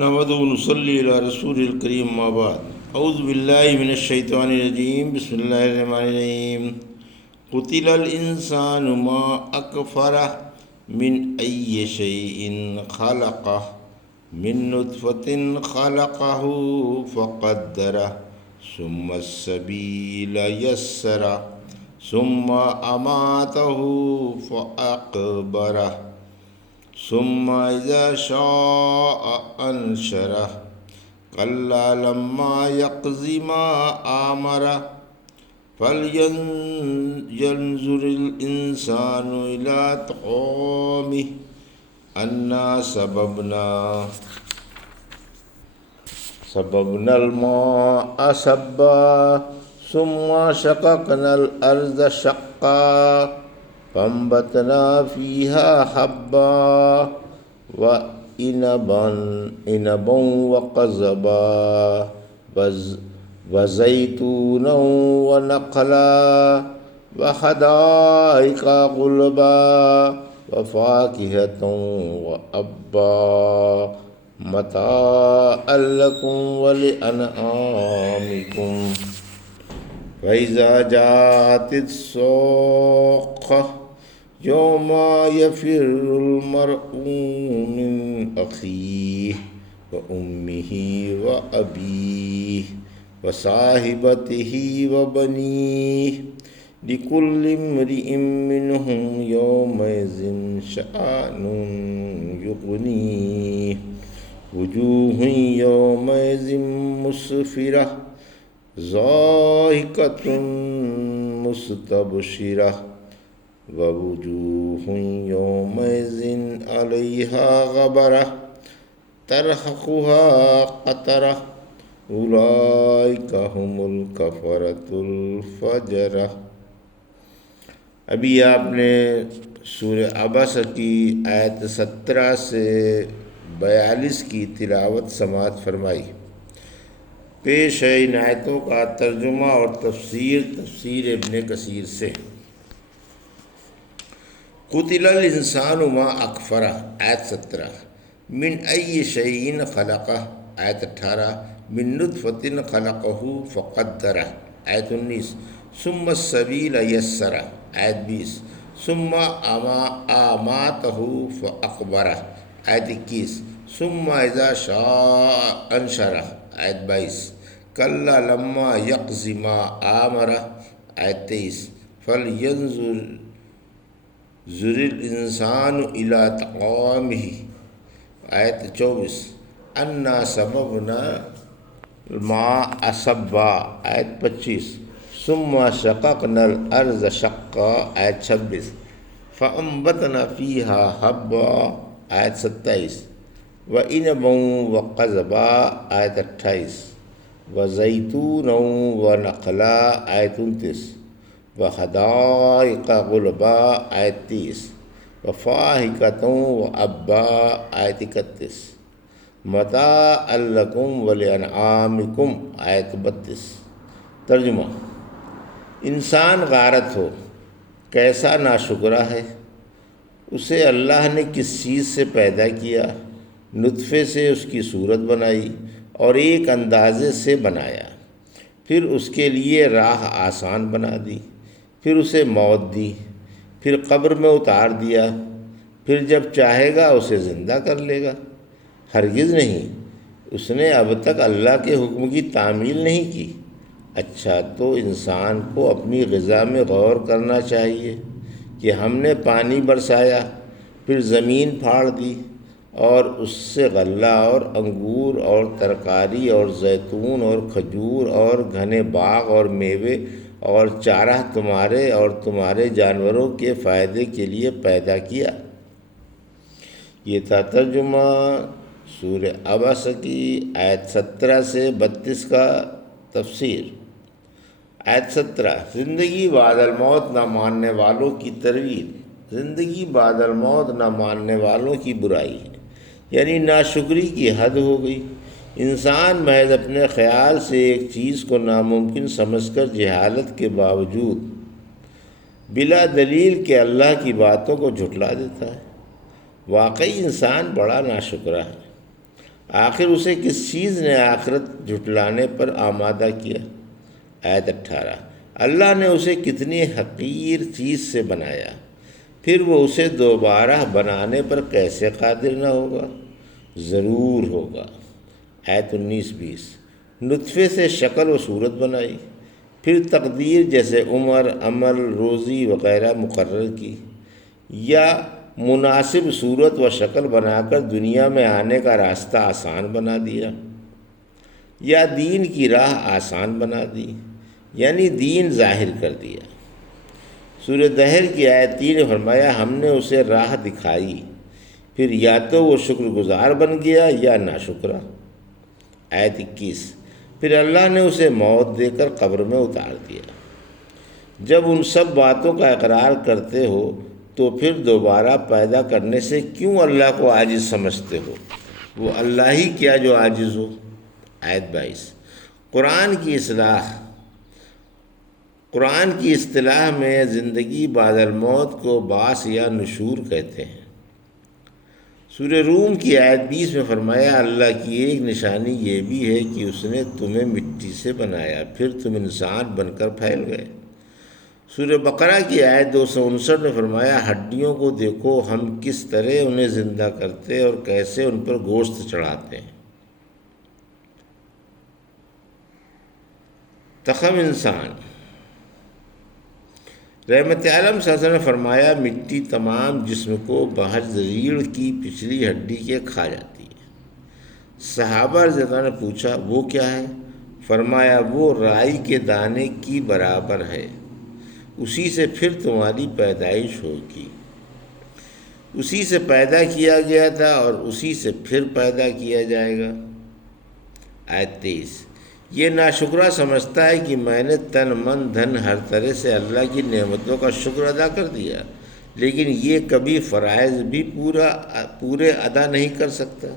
نحمده ونصلي على رسول الكريم ما بعد اعوذ باللہ من الشیطان الرجیم بسم اللہ الرحمن الرحیم قتل الانسان ما اکفرہ من ای شیء خلقہ من نطفة خلقہ فقدرہ ثم السبیل یسرہ ثم اماتہ فاقبرہ ثم اذا شاء انشرہ کلا لما یقض ما آمرہ فلینظر الانسان الى طعامہ انا صببنا الماء صبا ثم شققنا الارض شقا فانبتنا فيها حبا وعنبا وقضبا وزيتونا ونخلا وحدائق غلبا وفاكهة وأبا متاعا لكم ولأنعامكم فإذا جاءت الصاخة يوم يفر المرء من أخيه وأمه وأبيه وصاحبته وبنيه لكل امرئ منهم يومئذ شأن يغنيه وجوه يومئذ مسفرة ضاحكة مستبشرة ووجوه يومئذ عليها غبرة ترهقها قترة أولئك هم الكفرة الفجرة۔ ابھی آپ نے سورہ عبس کی آیت 17 سے 42 کی تلاوت سماعت فرمائی۔ پیش ہے ان آیتوں کا ترجمہ اور تفسیر ابن کثیر سے۔ قتل الانسان ما اکفرہ آیت 17، من ای شیء خلقہ آیت 18، من نطفۃ خلقہ فقدرہ آیت 19، ثم السبیل یسرہ آیت 20، ثم اماتہ فاقبرہ آیت 21، ثم اذا شاء انشرہ آیت 22، کلا لما یقض ما آمرہ آیت 23، فلینظر الانسان الی طعامہ آیت 24، انا صببنا الماء صبا آیت 25، ثم شققنا الارض شقا آیت 26، فانبتنا فیہا حبا آیت 27، وعنبا وقضبا آیت 28، وزیتونا ونخلا آیت 29، وحدائق غلبا آیت 30، وفاکہۃ وابا آیت 31، متاعا لکم ولانعامکم آیت 32۔ ترجمہ: انسان غارت ہو، کیسا ناشکرا ہے۔ اسے اللہ نے کس چیز سے پیدا کیا؟ نطفے سے اس کی صورت بنائی اور ایک اندازے سے بنایا، پھر اس کے لیے راہ آسان بنا دی، پھر اسے موت دی، پھر قبر میں اتار دیا، پھر جب چاہے گا اسے زندہ کر لے گا؟ ہرگز نہیں، اس نے اب تک اللہ کے حکم کی تعمیل نہیں کی۔ اچھا، تو انسان کو اپنی غذا میں غور کرنا چاہیے کہ ہم نے پانی برسایا، پھر زمین پھاڑ دی اور اس سے غلہ اور انگور اور ترکاری اور زیتون اور کھجور اور گھنے باغ اور میوے اور چارہ تمہارے اور تمہارے جانوروں کے فائدے کے لیے پیدا کیا۔ یہ تھا ترجمہ سورہ عبس کی آیت 17 سے 32 کا تفسیر۔ آیت 17، زندگی بعد الموت نہ ماننے والوں کی ترویج۔ زندگی بعد الموت نہ ماننے والوں کی برائی، یعنی ناشکری کی حد ہو گئی۔ انسان محض اپنے خیال سے ایک چیز کو ناممکن سمجھ کر جہالت کے باوجود بلا دلیل کہ اللہ کی باتوں کو جھٹلا دیتا ہے۔ واقعی انسان بڑا ناشکرا ہے۔ آخر اسے کس چیز نے آخرت جھٹلانے پر آمادہ کیا؟ آیت 18، اللہ نے اسے کتنی حقیر چیز سے بنایا، پھر وہ اسے دوبارہ بنانے پر کیسے قادر نہ ہوگا؟ ضرور ہوگا۔ آیت 19-20، نطفے سے شکل و صورت بنائی، پھر تقدیر جیسے عمر، عمل، روزی وغیرہ مقرر کی، یا مناسب صورت و شکل بنا کر دنیا میں آنے کا راستہ آسان بنا دیا، یا دین کی راہ آسان بنا دی، یعنی دین ظاہر کر دیا۔ سورہ دہر کی آیت 3 نے فرمایا ہم نے اسے راہ دکھائی، پھر یا تو وہ شکر گزار بن گیا یا ناشکرا۔ آیت 21، پھر اللہ نے اسے موت دے کر قبر میں اتار دیا۔ جب ان سب باتوں کا اقرار کرتے ہو تو پھر دوبارہ پیدا کرنے سے کیوں اللہ کو عاجز سمجھتے ہو؟ وہ اللہ ہی کیا جو عاجز ہو۔ آیت 22، قرآن کی اصطلاح میں زندگی بعد الموت کو بعث یا نشور کہتے ہیں۔ سورہ روم کی آیت 20 میں فرمایا اللہ کی ایک نشانی یہ بھی ہے کہ اس نے تمہیں مٹی سے بنایا، پھر تم انسان بن کر پھیل گئے۔ سورہ بقرہ کی آیت 259 میں فرمایا ہڈیوں کو دیکھو ہم کس طرح انہیں زندہ کرتے اور کیسے ان پر گوشت چڑھاتے ہیں۔ تخم انسان، رحمت عالم صلی اللہ علیہ وسلم نے فرمایا مٹی تمام جسم کو بحج ریڑھ کی پچھلی ہڈی کے کھا جاتی ہے۔ صحابہ رضی اللہ عنہ نے پوچھا وہ کیا ہے؟ فرمایا وہ رائی کے دانے کی برابر ہے، اسی سے پھر تمہاری پیدائش ہوگی۔ اسی سے پیدا کیا گیا تھا اور اسی سے پھر پیدا کیا جائے گا۔ آیت 23، یہ ناشکرا سمجھتا ہے کہ میں نے تن من دھن ہر طرح سے اللہ کی نعمتوں کا شکر ادا کر دیا، لیکن یہ کبھی فرائض بھی پورے ادا نہیں کر سکتا۔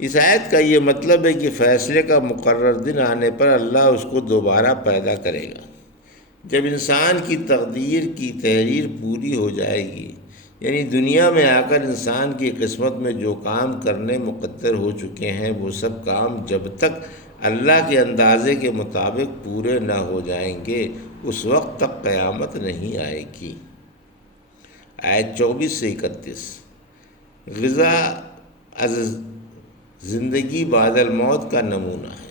اس آیت کا یہ مطلب ہے کہ فیصلے کا مقرر دن آنے پر اللہ اس کو دوبارہ پیدا کرے گا۔ جب انسان کی تقدیر کی تحریر پوری ہو جائے گی، یعنی دنیا میں آ کر انسان کی قسمت میں جو کام کرنے مقدر ہو چکے ہیں وہ سب کام جب تک اللہ کے اندازے کے مطابق پورے نہ ہو جائیں گے اس وقت تک قیامت نہیں آئے گی۔ آیت 24 سے 31، غذا از زندگی بعد الموت کا نمونہ ہے۔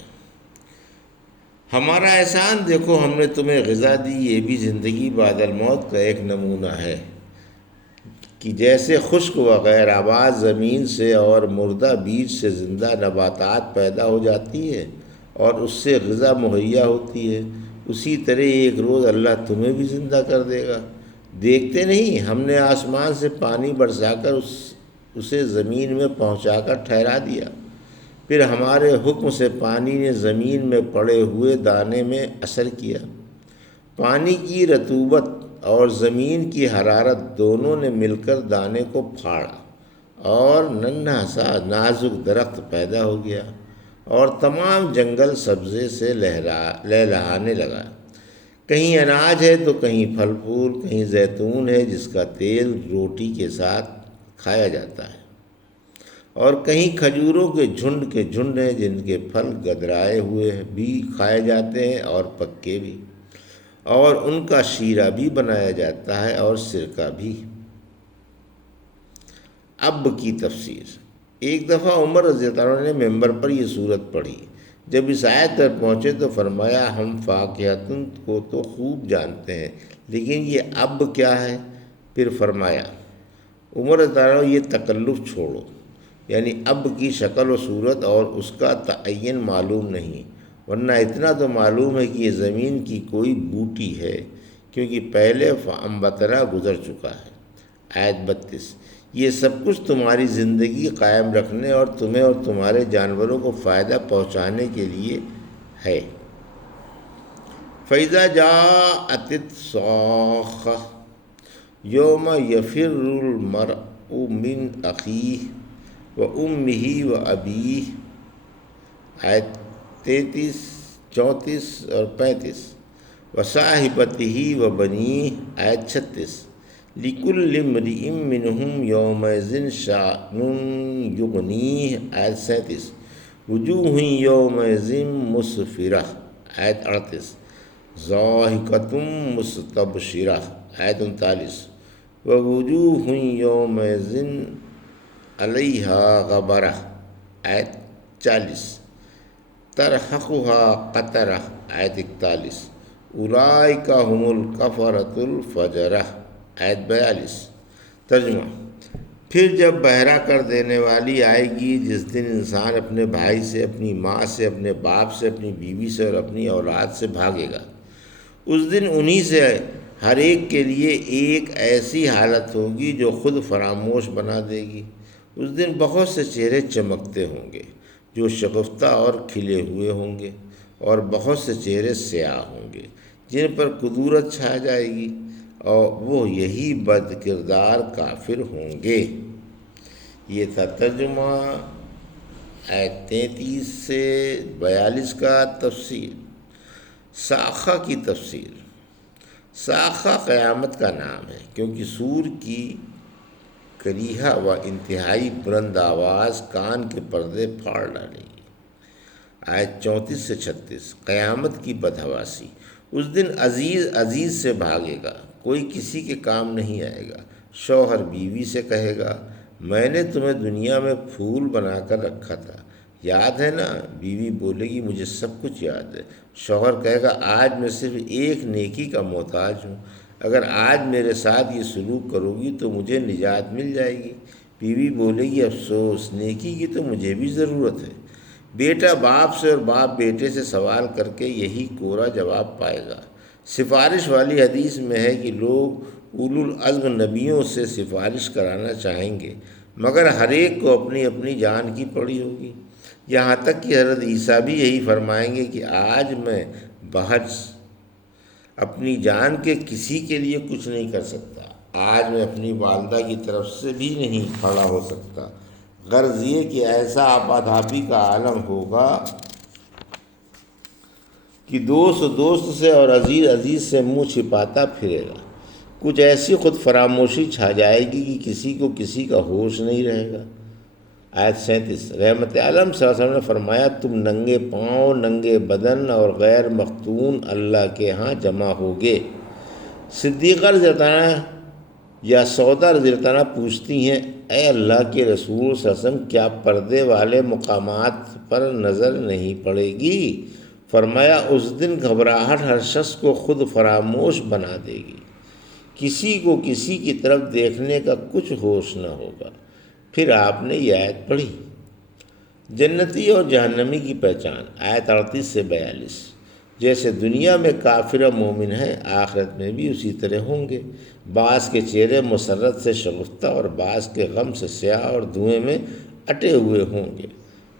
ہمارا احسان دیکھو ہم نے تمہیں غذا دی، یہ بھی زندگی بعد الموت کا ایک نمونہ ہے کہ جیسے خشک و غیر آباد زمین سے اور مردہ بیج سے زندہ نباتات پیدا ہو جاتی ہے اور اس سے غذا مہیا ہوتی ہے، اسی طرح ایک روز اللہ تمہیں بھی زندہ کر دے گا۔ دیکھتے نہیں ہم نے آسمان سے پانی برسا کر اسے زمین میں پہنچا کر ٹھہرا دیا، پھر ہمارے حکم سے پانی نے زمین میں پڑے ہوئے دانے میں اثر کیا۔ پانی کی رطوبت اور زمین کی حرارت دونوں نے مل کر دانے کو پھاڑا اور ننھا سا نازک درخت پیدا ہو گیا اور تمام جنگل سبزے سے لہلہانے لگا۔ کہیں اناج ہے تو کہیں پھل پھول، کہیں زیتون ہے جس کا تیل روٹی کے ساتھ کھایا جاتا ہے، اور کہیں کھجوروں کے جھنڈ ہیں جن کے پھل گدرائے ہوئے بھی کھائے جاتے ہیں اور پکے بھی، اور ان کا شیرہ بھی بنایا جاتا ہے اور سرکہ بھی۔ اب کی تفسیر، ایک دفعہ عمر رضی اللہ عنہ نے ممبر پر یہ صورت پڑھی۔ جب اس آیت پر پہنچے تو فرمایا ہم فاقیہتن کو تو خوب جانتے ہیں لیکن یہ اب کیا ہے؟ پھر فرمایا عمر رضی اللہ عنہ یہ تکلف چھوڑو، یعنی اب کی شکل و صورت اور اس کا تعین معلوم نہیں، ورنہ اتنا تو معلوم ہے کہ یہ زمین کی کوئی بوٹی ہے کیونکہ پہلے فانبتنا گزر چکا ہے۔ آیت 32، یہ سب کچھ تمہاری زندگی قائم رکھنے اور تمہیں اور تمہارے جانوروں کو فائدہ پہنچانے کے لیے ہے۔ فَإِذَا جَاءَتِ الصَّاخَّةُ يَوْمَ يَفِرُّ الْمَرْءُ مِنْ أَخِيهِ وَأُمِّهِ وَأَبِيهِ۔ آیت 33، 34 اور 35، وَصَاحِبَتِهِ وَبَنِيهِ۔ آیت 36، لِكُلِّ امْرِئٍ مِّنْهُمْ يَوْمَئِذٍ شَأْنٌ يُغْنِيهِ آیت 37، وجوہ یومئذ مسفرہ آیت 38، ضاحکۃ مستبشرہ آیت 39، ووجوہ یومئذ علیہا غبرہ آیت 40، ترحقها قطرہ آیت 41، اولئک هم الکفرۃ الفجرہ آیت 42۔ ترجمہ: پھر جب بہرا کر دینے والی آئے گی، جس دن انسان اپنے بھائی سے، اپنی ماں سے، اپنے باپ سے، اپنی بیوی سے اور اپنی اولاد سے بھاگے گا، اس دن انہی سے ہر ایک کے لیے ایک ایسی حالت ہوگی جو خود فراموش بنا دے گی۔ اس دن بہت سے چہرے چمکتے ہوں گے جو شگفتہ اور کھلے ہوئے ہوں گے، اور بہت سے چہرے سیاہ ہوں گے جن پر کدورت چھا جائے گی، اور وہ یہی بد کردار کافر ہوں گے۔ یہ تھا ترجمہ آیت 33 سے 42 کا تفسیر۔ ساخہ کی تفسیر۔ ساخہ قیامت کا نام ہے کیونکہ سور کی کریہا و انتہائی بلند آواز کان کے پردے پھاڑ ڈالے گی۔ آیت 34 سے 36، قیامت کی بدحواسی۔ اس دن عزیز عزیز سے بھاگے گا، کوئی کسی کے کام نہیں آئے گا۔ شوہر بیوی سے کہے گا، میں نے تمہیں دنیا میں پھول بنا کر رکھا تھا، یاد ہے نا؟ بیوی بولے گی، مجھے سب کچھ یاد ہے۔ شوہر کہے گا، آج میں صرف ایک نیکی کا محتاج ہوں، اگر آج میرے ساتھ یہ سلوک کرو گی تو مجھے نجات مل جائے گی۔ بیوی بولے گی، افسوس، نیکی کی تو مجھے بھی ضرورت ہے۔ بیٹا باپ سے اور باپ بیٹے سے سوال کر کے یہی کوڑا جواب پائے گا۔ سفارش والی حدیث میں ہے کہ لوگ اولو العزم نبیوں سے سفارش کرانا چاہیں گے، مگر ہر ایک کو اپنی اپنی جان کی پڑی ہوگی، یہاں تک کہ حضرت عیسیٰ بھی یہی فرمائیں گے کہ آج میں بحث اپنی جان کے کسی کے لیے کچھ نہیں کر سکتا، آج میں اپنی والدہ کی طرف سے بھی نہیں کھڑا ہو سکتا۔ غرض یہ کہ ایسا آپادھاپی کا عالم ہوگا کہ دوست دوست سے اور عزیز عزیز سے منہ چھپاتا پھرے گا۔ کچھ ایسی خود فراموشی چھا جائے گی کہ کسی کو کسی کا ہوش نہیں رہے گا۔ آیت 37، رحمت عالم صلی اللہ علیہ وسلم نے فرمایا، تم ننگے پاؤں، ننگے بدن اور غیر مختون اللہ کے ہاں جمع ہوگے۔ صدیقہ رضی اللہ عنہ یا سودا رضی اللہ عنہ پوچھتی ہیں، اے اللہ کے رسول صلی اللہ علیہ وسلم، کیا پردے والے مقامات پر نظر نہیں پڑے گی؟ فرمایا، اس دن گھبراہٹ ہر شخص کو خود فراموش بنا دے گی، کسی کو کسی کی طرف دیکھنے کا کچھ ہوش نہ ہوگا۔ پھر آپ نے یہ آیت پڑھی، جنتی اور جہنمی کی پہچان، آیت 38 سے 42۔ جیسے دنیا میں کافر و مومن ہیں، آخرت میں بھی اسی طرح ہوں گے۔ بعض کے چہرے مسرت سے شگفتہ اور بعض کے غم سے سیاہ اور دھوئیں میں اٹے ہوئے ہوں گے۔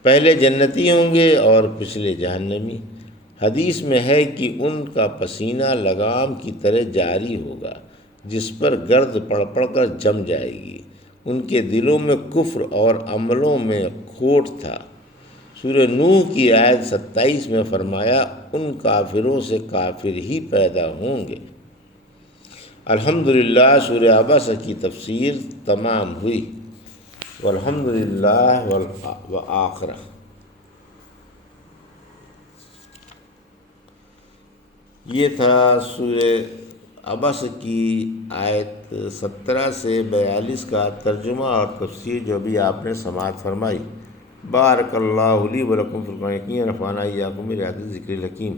پہلے جنتی ہوں گے اور پچھلے جہنمی۔ حدیث میں ہے کہ ان کا پسینہ لگام کی طرح جاری ہوگا جس پر گرد پڑ پڑ کر جم جائے گی۔ ان کے دلوں میں کفر اور عملوں میں کھوٹ تھا۔ سورہ نوح کی آیت 27 میں فرمایا، ان کافروں سے کافر ہی پیدا ہوں گے۔ الحمدللہ سورہ عبسہ کی تفسیر تمام ہوئی۔ والحمدللہ وآخرہ۔ یہ تھا سورہ عبس کی آیت 17 سے 42 کا ترجمہ اور تفسیر جو بھی آپ نے سماعت فرمائی۔ بارک اللہ لی و لکم فی القرآن الحکیم، نفعنی وایاکم بآیات الذکر الحکیم۔